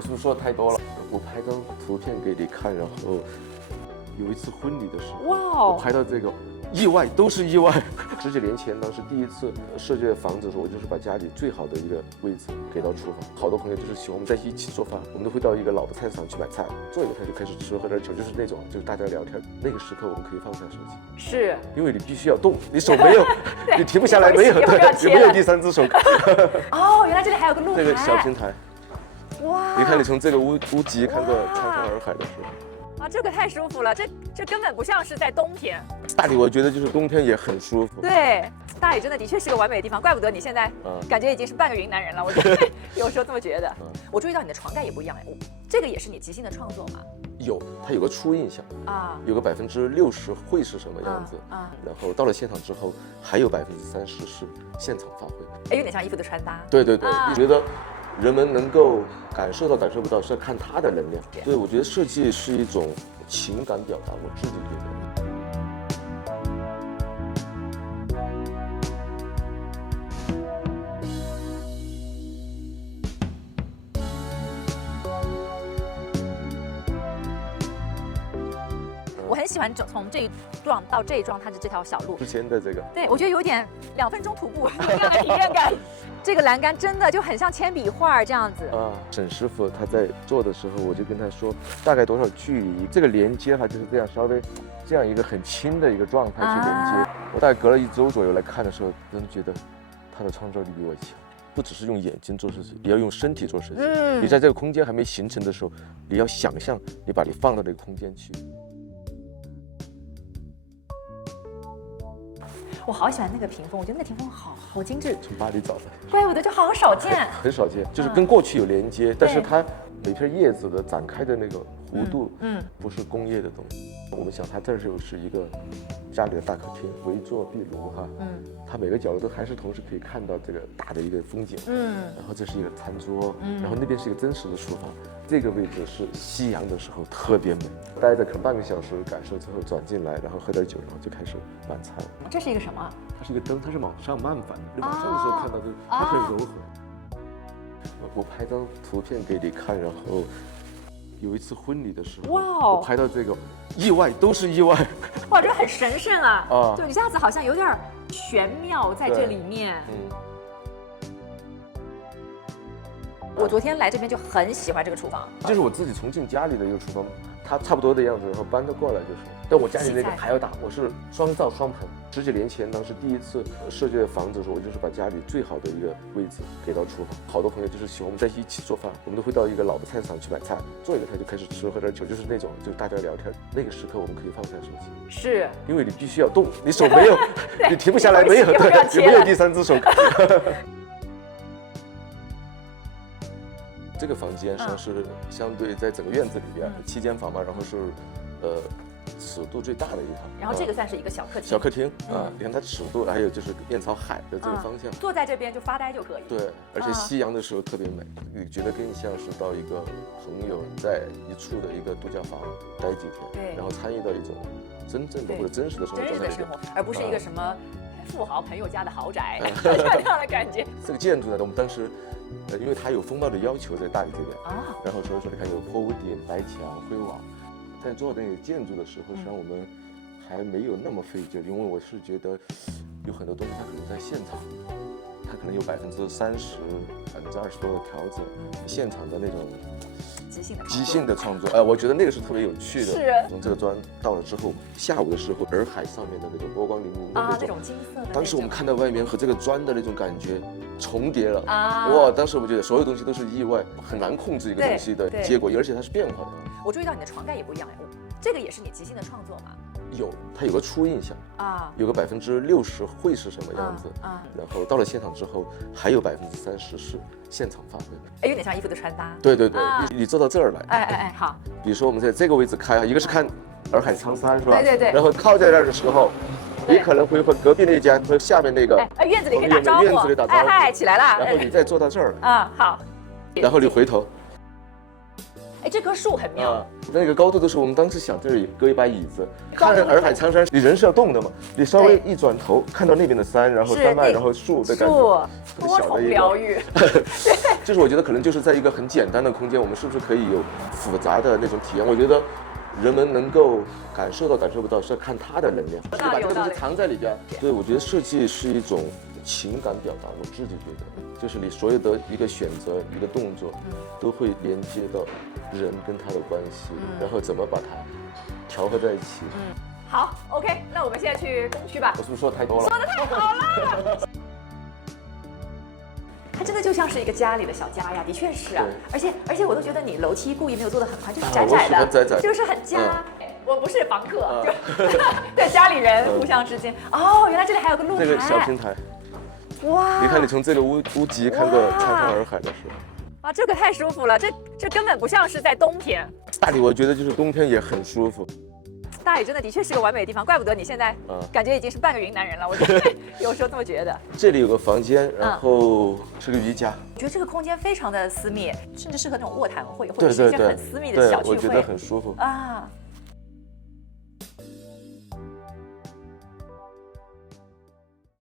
我是不是说的太多了？我拍张图片给你看，然后有一次婚礼的时候，哇，我拍到这个。意外都是意外。10几年前，当时第一次设计房子的时候，我就是把家里最好的一个位置给到厨房。好多朋友就是喜欢我们在一起做饭，我们都会到一个老的菜市场去买菜，做一个菜就开始吃，喝点酒，就是那种就是大家聊天。那个时刻我们可以放下手机，是因为你必须要动，你手没有，你停不下来，没有对，也没有第三只手。哦，原来这里还有个露台，这个小平台。哇！你看你从这个屋脊看到苍山洱海的时候。啊，这个太舒服了，这根本不像是在冬天。大理我觉得就是冬天也很舒服。对，大理真的的确是个完美的地方，怪不得你现在感觉已经是半个云南人了。我觉得有时候这么觉得。我注意到你的床盖也不一样哎，这个也是你即兴的创作吗？有，它有个初印象啊，有个60%会是什么样子啊，然后到了现场之后，还有30%是现场发挥。哎，有点像衣服的穿搭。对对对，你觉得？人们能够感受到感受不到，是要看它的能量。对，我觉得设计是一种情感表达，我自己觉得。我很喜欢从这一幢到这一幢，它的这条小路。之前的这个，对我觉得有点2分鐘徒步那樣的體驗感。這個欄杆真的就很像鉛筆畫這樣子啊。沈師傅他在做的時候，我就跟他說大概多少距離，這個連接哈就是這樣稍微這樣一個很輕的一個狀態去連接。我大概隔了1周左右來看的時候，真的覺得他的創造力比我強。不只是用眼睛做設計，也要用身體做設計。你在這個空間還沒形成的時候，你要想象你把你放到這個空間去。我好喜歡那個屏風，我覺得那個屏風好精緻。從巴黎找的，怪不得就好少見，很少見，就是跟過去有連接，但是它每片葉子的展開的那個弧度，不是工業的東西。我們想它這就是一個家裡的大客廳，圍坐壁爐哈，它每個角落都還是同時可以看到這個大的一個風景，然後這是一個餐桌，然後那邊是一個真實的廚房，這個位置是夕陽的時候特別美。待着可能半個小時感受之後轉進來，然後喝點酒，然後就開始晚餐。這是一個什麼？它是一個燈，它是往上慢反的，你往上的時候看到的，它很柔和。我拍張圖片給你看，然後有一次婚禮的時候，哇，我拍到這個意外都是意外。哇，這很神聖啊！啊，就一下子好像有點玄妙在這裡面。我昨天來這邊就很喜歡這個廚房，就是我自己重慶家裡的一個廚房，它差不多的樣子，然後搬到過來就是。但我家裡那個還要大，我是雙灶雙盆。10幾年前，當時第一次設計房子的時候，我就是把家裡最好的一個位置給到廚房。好多朋友就是喜歡我們在一起做飯，我們都會到一個老的菜市場去買菜，做一個菜就開始吃，喝點酒，就是那種就是大家聊天。那個時刻我們可以放下手機，是因為你必須要動，你手沒有，你停不下來，沒有對，也沒有第三隻手。這個房間上是相對在整個院子裡邊7間房嘛，然後是尺度最大的一套，然後這個算是一個小客廳。小客廳啊，你看它尺度，還有就是面朝海的這個方向，坐在這邊就發呆就可以。對，而且夕陽的時候特別美，你覺得更像是到一個朋友在一處的一個度假房待幾天，對，然後參與到一種真正的或者真實的生活狀態裡邊，真實的生活，而不是一個什麼富豪朋友家的豪宅這樣的感覺。這個建築呢，我們當時因為它有風貌的要求在大理這邊啊，然後所以說你看有坡屋頂、白牆、灰瓦。在做那個建築的時候，實際上我們還沒有那麼費勁，因為我是覺得有很多東西它可能在現場，它可能有30%、20%多的調整，現場的那種即興的創作，我覺得那個是特別有趣的。是。從這個磚到了之後，下午的時候，洱海上面的那種波光粼粼的那種金色的，當時我們看到外面和這個磚的那種感覺重疊了啊！哇，當時我覺得所有東西都是意外，很難控制一個東西的結果，而且它是變化的。我注意到你的床蓋也不一樣，這個也是你即興的創作嗎？有，它有個初印象啊，有個60%會是什麼樣子啊，然後到了現場之後，還有30%是現場發揮。哎，有點像衣服的穿搭。對對對，你坐到這兒來。哎，好。比如說我們在這個位置開，一個是看洱海蒼山，是吧？對對對。然後靠在那兒的時候，你可能會和隔壁那家和下面那個院子裡可以打招呼。院子裡打招呼。哎，起來了。然後你再坐到這兒。啊，好。然後你回頭。哎，这棵树很妙。那个高度的时候，我们当时想这里搁一把椅子，看洱海苍山，你人是要动的嘛，你稍微一转頭看到那邊的山，然後山脈，然後樹的感覺，多重療癒。就是我覺得可能就是在一個很簡單的空間，我們是不是可以有複雜的那種體驗？我覺得人們能夠感受到感受不到，是要看它的能量，就把這個東西藏在裡邊。對，我覺得設計是一種情感表達，我自己覺得，就是你所有的一個選擇、一個動作，都會連接到人跟他的關係，然後怎麼把它調和在一起。好 ，OK， 那我們現在去東區吧。我是不是說得太多了？說得太好了。它真的就像是一個家裡的小家呀，的確是啊。而且我都覺得你樓梯故意沒有做得很寬，就是窄窄的，就是很家。我不是房客，對家裡人互相之間。哦，原來這裡還有個露台。那個小平台。哇！你看，你從這個屋脊看過蒼山洱海的時候。啊，這個太舒服了，這根本不像是在冬天。大理我覺得就是冬天也很舒服。大理真的確是個完美的地方，怪不得你現在感覺已經是半個雲南人了。我覺得有時候這麼覺得。這裡有個房間，然後是個瑜伽。我覺得這個空間非常的私密，甚至適合那種臥談會，或者是一些很私密的小聚會。對，我覺得很舒服啊。